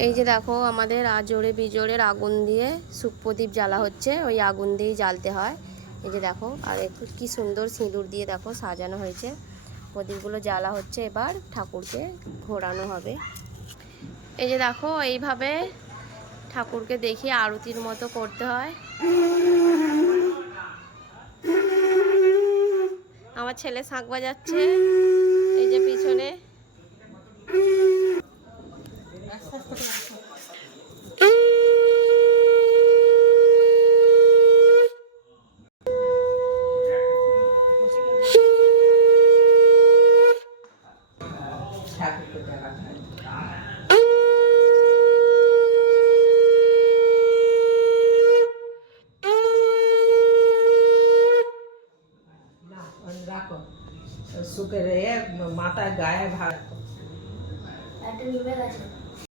এই যে দেখো আমাদের আজোড়ে বিজোড়ের আগুন দিয়ে সুখ প্রদীপ জ্বালা হচ্ছে, ওই আগুন দিয়েই জ্বালতে হয়। এই যে দেখো, আর একটু কি সুন্দর সিঁদুর দিয়ে দেখো সাজানো হয়েছে। প্রদীপগুলো জ্বালা হচ্ছে, এবার ঠাকুরকে ঘোরানো হবে। এই যে দেখো এইভাবে ঠাকুরকে দেখিয়ে আরতির মতো করতে হয়। আমার ছেলে শাঁখ বাজাচ্ছে এই যে পিছনে। রাখো শুকে রে মাথায় গায়ে ভাত।